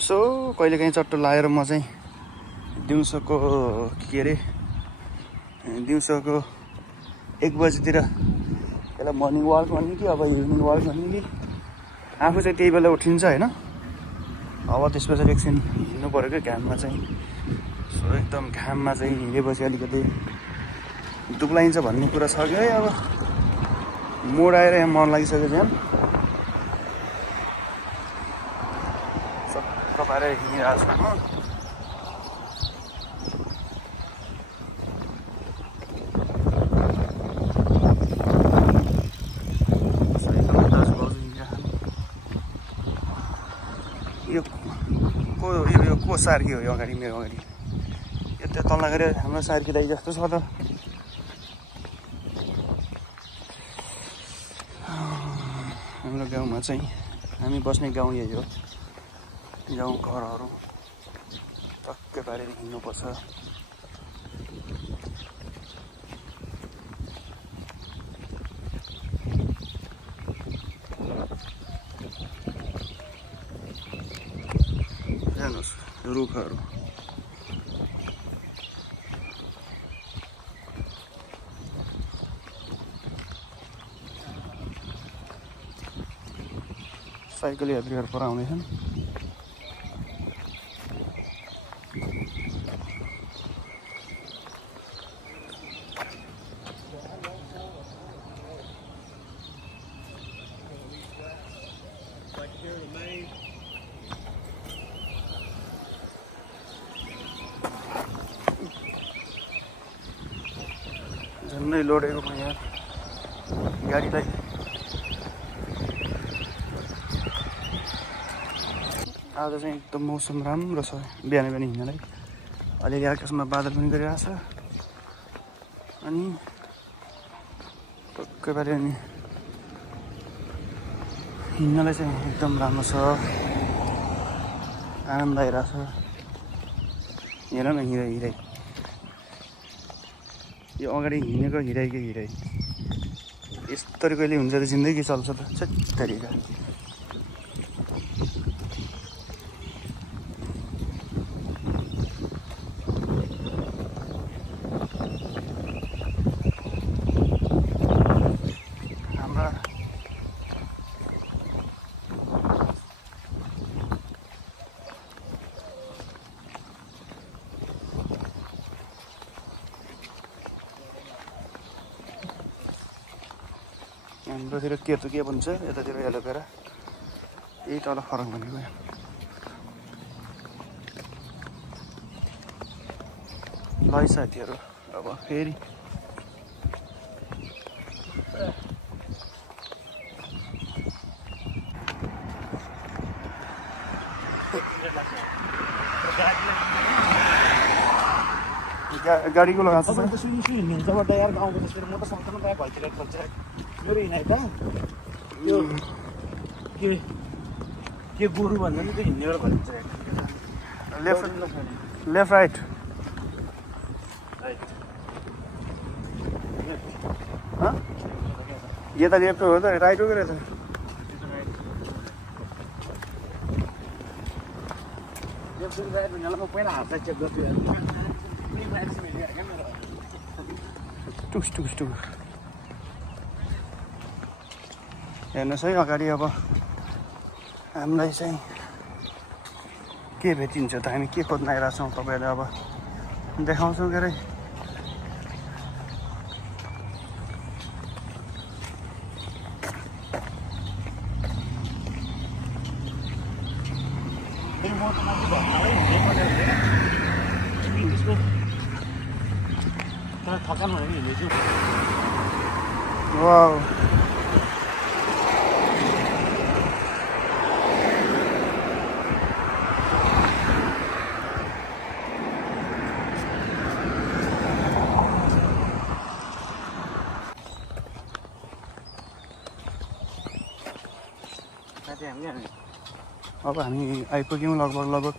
So कहिलेकाहीँ चट्टो लाएर म चाहिँ दिउँसोको दिउँसोको 1 बजीतिर यसलाई मर्निङ वाक भन्ने कि अब इभिनिङ वाक भन्ने कि आफू चाहिँ त्यही बेला उठिन्छ होइन। अब त्यस पछाडि एकछिन हिँड्नु पऱ्यो क्या घाममा चाहिँ। सो एकदम घाममा चाहिँ हिँडेपछि अलिकति दुब्लाइन्छ भन्ने कुरा छ कि है। अब मोड आएर यहाँ मन लागिसक्यो झन् सक्क पारेर हिँडिरहेको छु म। यो को सार्की हो यो अगाडि मेरो अगाडि यो त्यो तल्ला गएर हाम्रो सार्की दाइ जस्तो छ त। हाम्रो गाउँमा चाहिँ हामी बस्ने गाउँ यही हो। गाउँ घरहरू टक्कै पारेर हिँड्नुपर्छ। हेर्नुहोस् रुखहरू साइकल यात्रीहरू पर आउँदैछन्। झन्डै लोडेको म यहाँ गाडीलाई। आज चाहिँ एकदम मौसम राम्रो छ बिहान बिहान हिँड्नलाई। अलिअलि आकाशमा बादल पनि गरिरहेछ अनि टक्कै पारे अनि हिँड्नलाई चाहिँ एकदम राम्रो छ, आनन्द आइरहेछ। हेर न हिँडाइ यो अगाडि हिँडेको हिँडाइकै हिँडाइ यस्तरी कहिले हुन्छ त जिन्दगी चल्छ त छेत्तरीका। हाम्रोतिर केतु के भन्छ, यतातिर एलोभेरा, यही तल फरक भनेको। ल साथीहरू अब फेरि गाडीको लगाएको छ। हिँड्छबाट यार गाउँको त्यसरी म त सक्दैन पाएँ भइतिर खोल्छ मेरो हिँडाइ त यो के गोरु भन्छ नि त्यो हिँड्नेबाट भन्छ। लेफ्ट राइट यता लेफ्ट हो त राइट हो कि रहेछ? राइट भन्ने म पहिला हात चेक गर्छु। टुक्स हेर्नुहोस् है अगाडि अब हामीलाई चाहिँ के भेटिन्छ त, हामी के खोज्न आइरहेछौँ तपाईँहरूले अब देखाउँछौँ के अरे। थकान भयो नि हिँड्दैछु। वाउ अब हामी आइपुग्यौँ लगभग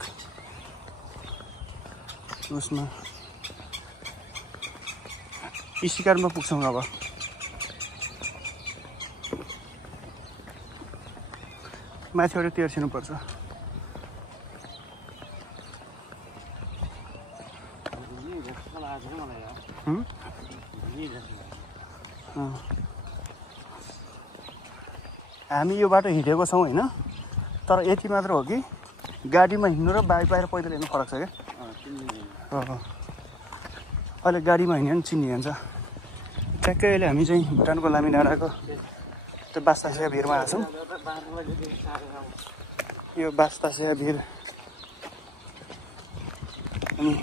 उसमा इसिकारमा पुग्छौँ। अब माथिबाट तेर्सिनुपर्छ। हामी यो बाटो हिँडेको छौँ होइन, तर यति मात्र हो कि गाडीमा हिँड्नु र बाइक बाहिर पैदल हिँड्नु फरक छ क्या। अहिले गाडीमा हिँड्यो भने चिन्ने हुन्छ। ठ्याक्कै अहिले हामी चाहिँ भुटानको लामी डाँडाको त्यो बासतासिया भिरमा आएको छौँ। यो बासतासिया भिर अनि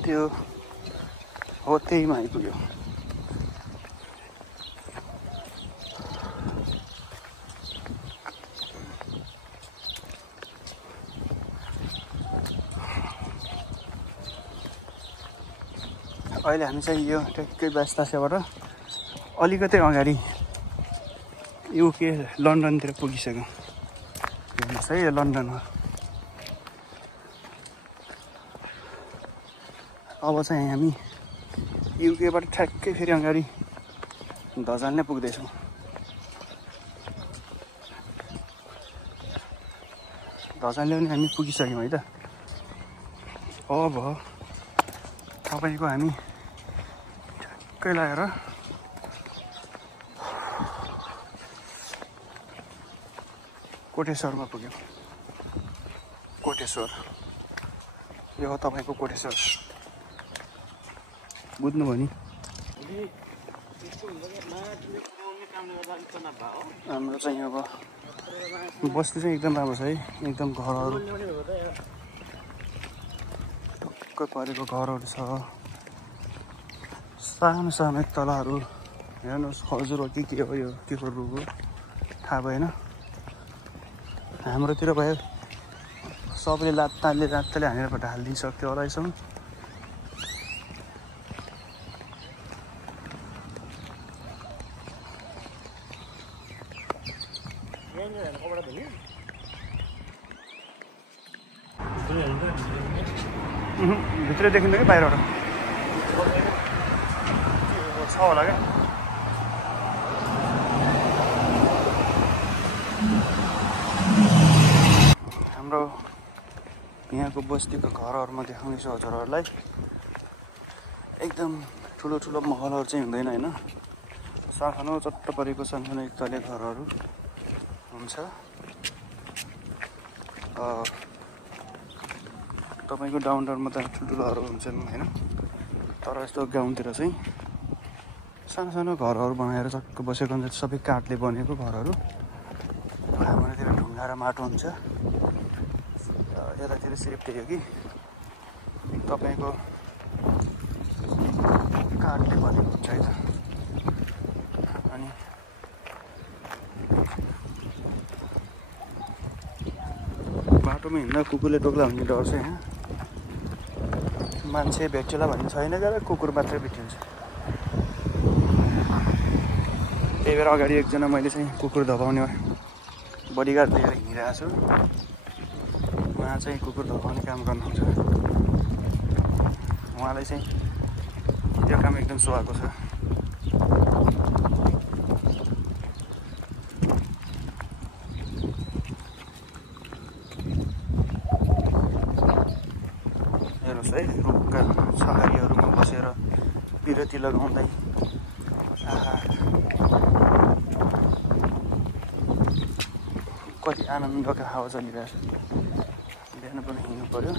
त्यो हो त्यहीमा आइपुग्यो। अहिले हामी चाहिँ यो ट्याक्कै बासतासियाबाट अलिकति अगाडि युके लन्डनतिर पुगिसक्यौँ। हेर्नुहोस् है, यो लन्डन हो। अब चाहिँ हामी युकेबाट ठ्याक्कै फेरि अगाडि धजान नै पुग्दैछौँ। धजान ल्याउने हामी पुगिसक्यौँ है त। अब तपाईँको हामी ठ्याक्कै लगाएर कोटेश्वरमा पुग्यौँ। कोटेश्वर यो हो तपाईँको कोटेश्वर। बुझ्नुभयो नि? हाम्रो चाहिँ अब बस्ती चाहिँ एकदम राम्रो छ है। एकदम घरहरू टक्क परेको घरहरू छ। सानो सानो तलाहरू हेर्नुहोस्। खजुर हो कि के हो यो, के को रुख हो थाहा भएन। हाम्रोतिर भयो सबैले लात्ताले हानेर हालिदिन सक्थ्यो होला यसमा। भित्र देखिन्छ कि बाहिरबाट छ होला क्या। हाम्रो यहाँको बस्तीको घरहरूमा देखाउनेछु हजुरहरूलाई। एकदम ठुलो ठुलो महलहरू चाहिँ हुँदैन होइन। सानो चट्ट परेको सानो एक तले घरहरू हुन्छ। तपाईँको डाउन टाउनमा त ठुल्ठुलोहरू हुन्छन् होइन, तर यस्तो गाउँतिर चाहिँ सानो सानो घरहरू बनाएर चक्क बसेको हुन्छ। सबै काठले बनेको घरहरू। हाम्रोतिर ढुङ्गा र माटो हुन्छ। यतातिर सेफ्टी हो कि तपाईँको काठले बनेको हुन्छ है त। अनि बाटोमा हिँड्दा कुकुरले टोक्ला भन्ने डर छ यहाँ। मान्छे भेट्योला भन्ने छैन क्या, कुकुर मात्रै भेटिन्छ। त्यही भएर अगाडि एकजना मैले चाहिँ कुकुर धपाउने बडीगार्ड लिएर हिँडिरहेको छु। उहाँ चाहिँ कुकुर धपाउने काम गर्नुहुन्छ। उहाँलाई चाहिँ त्यो काम एकदम सुहाएको छ। हेर्नुहोस् है, रुखका छहारीहरूमा बसेर बिरती लगाउँदै कति आनन्दका हावा चलिरहेछ। बिहान पनि हिँड्नु पर्यो।